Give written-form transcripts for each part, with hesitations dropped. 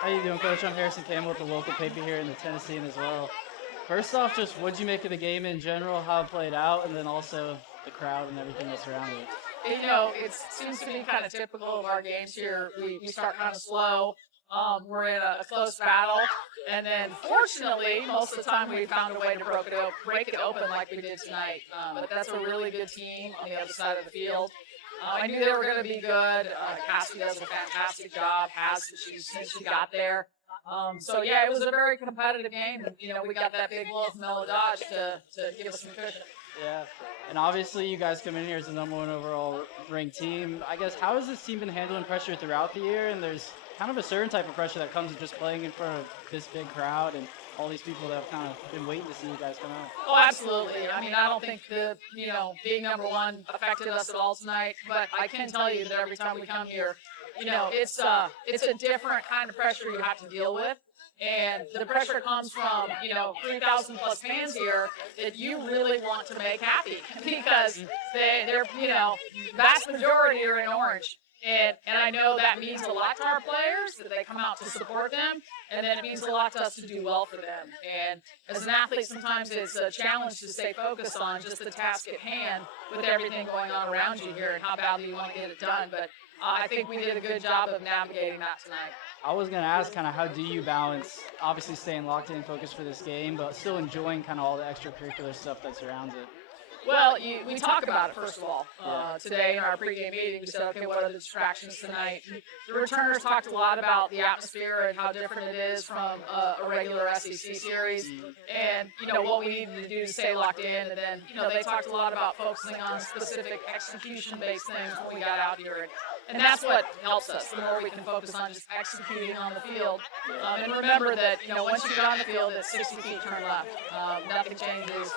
How you doing, Coach? I'm Harrison Campbell with the local paper here in the Tennessean as well. First off, just what'd you make of the game in general, how it played out, and then also the crowd and everything that's around it? It seems to be kind of typical of our games here. We start kind of slow. We're in a close battle, and then fortunately, most of the time we found a way to break it open like we did tonight. But that's a really good team on the other side of the field. I knew they were going to be good. Cassie does a fantastic job, has since she got there. So yeah, it was a very competitive game, and we got that big blow from Mellow Dodge to give us some cushion. Yeah, and obviously you guys come in here as the #1 overall ranked team. I guess how has this team been handling pressure throughout the year? And there's kind of a certain type of pressure that comes with just playing in front of this big crowd and all these people that have kind of been waiting to see you guys come out. Oh, absolutely. I mean, I don't think being #1 affected us at all tonight, but I can tell you that every time we come here, it's a different kind of pressure you have to deal with. And the pressure comes from, 3,000 plus fans here that you really want to make happy because they're vast majority are in orange. And I know that means a lot to our players, that they come out to support them, and then it means a lot to us to do well for them. And as an athlete, sometimes it's a challenge to stay focused on just the task at hand with everything going on around you here and how badly you want to get it done. But I think we did a good job of navigating that tonight. I was going to ask kind of how do you balance obviously staying locked in and focused for this game, but still enjoying kind of all the extracurricular stuff that surrounds it? Well, we talk about it, first of all. Today in our pregame meeting, we said, okay, what are the distractions tonight? The returners talked a lot about the atmosphere and how different it is from a regular SEC series and, what we needed to do to stay locked in. And then, they talked a lot about focusing on specific execution-based things when we got out here. And that's what helps us, the more we can focus on just executing on the field. And remember that, once you get on the field, it's 60 feet turn left. Nothing changes.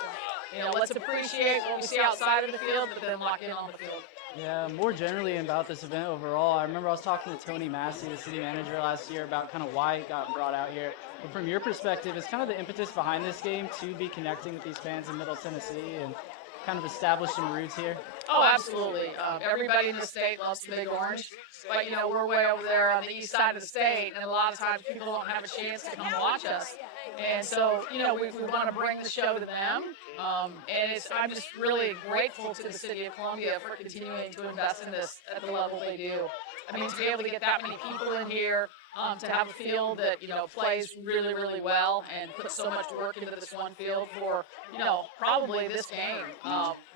Let's appreciate what we see outside of the field, but then lock in on the field. Yeah, more generally about this event overall, I remember I was talking to Tony Massey, the city manager, last year about kind of why it got brought out here. But from your perspective, is kind of the impetus behind this game to be connecting with these fans in Middle Tennessee and kind of establish some roots here? Oh, absolutely. Everybody in the state loves the Big Orange, but we're way over there on the east side of the state, and a lot of times people don't have a chance to come watch us. And so, we want to bring the show to them. And I'm just really grateful to the city of Columbia for continuing to invest in this at the level they do. I mean, to be able to get that many people in here, to have a field that, plays really, really well and puts so much work into this one field for, probably this game.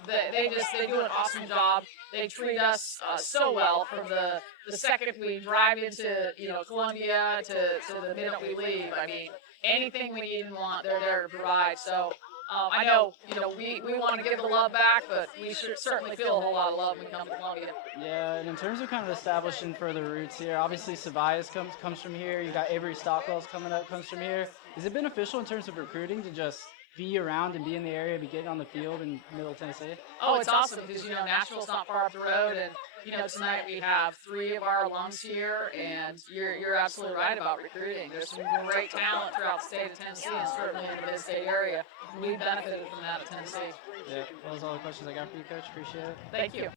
They do an awesome job. They treat us so well from the second we drive into, Columbia to the minute we leave. I mean, anything we need and want, they're there to provide. So I know, we want to give the love back, but we should certainly feel a whole lot of love when we come to Columbia. Yeah, and in terms of kind of establishing further roots here, obviously Sabias comes from here. You got Avery Stockwell's coming up, comes from here. Is it beneficial in terms of recruiting to just be around and be in the area, be getting on the field in Middle Tennessee? Oh, it's awesome because, Nashville's not far up the road, and, tonight we have 3 of our alums here, and you're absolutely right about recruiting. There's some great talent throughout the state of Tennessee and certainly in the Midstate area. We benefited from that at Tennessee. Yeah, those are all the questions I got for you, Coach. Appreciate it. Thank you.